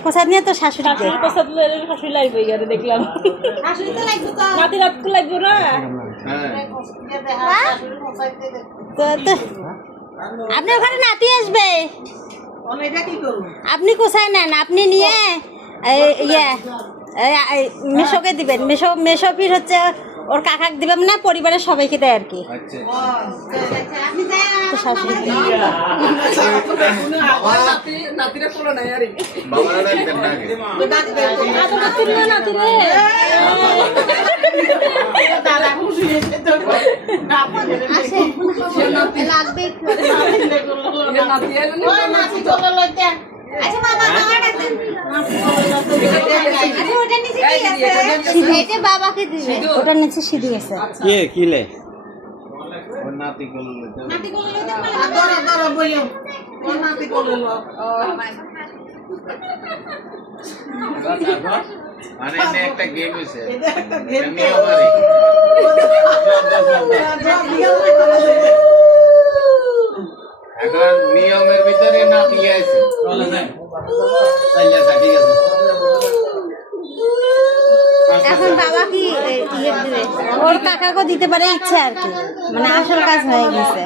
কোসাদ নিয়ে তো শাশুড়ি শাশুড়ি লাগবে ইয়ারে দেখলাম নাতি রাতকে লাগবে না তো আপনি ওখানে নাতি আসবে আপনি কোথায় নেন আপনি নিয়ে মেশোকে দিবেন মেশো ফির হচ্ছে ওর কাকাক দিবেন না পরিবারের সবাইকে দেয় আর কি বাবাকে দিবে ওটার নিচে সিঁদুর আছে কিলে মানে একটা গেম হইছে এখন নিয়মের ভিতরে না দিয়ে আছে এখন বাবা কি ইয়ে দিবে ওর কাকাকে দিতে পারে ইচ্ছা আর কি মানে আসল কাজ হয়ে গেছে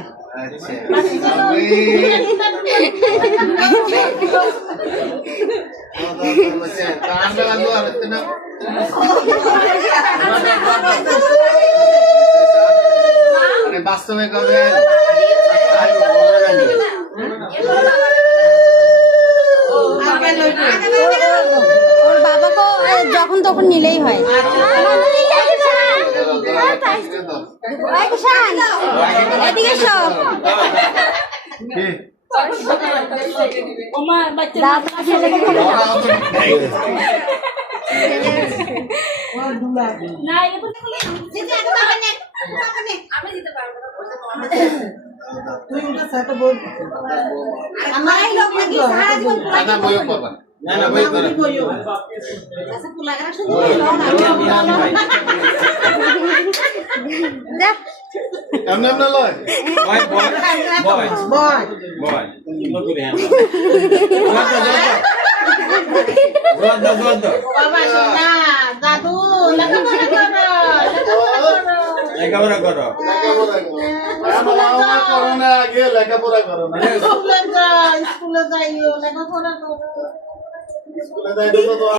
বাস্তবে কবে ওর বাবাকে যখন তখন নিলেই হয় এদিকে সব আমি দিতে পারবো না না বই করো এমন এমন লয় বয় বয় বয় বয় ইমো করে হ্যাঁ বাবা না দাদু লেখাপড়া করো লেখাপড়া করো না স্কুলে যাইও লেখাপড়া করো স্কুলে যাই তো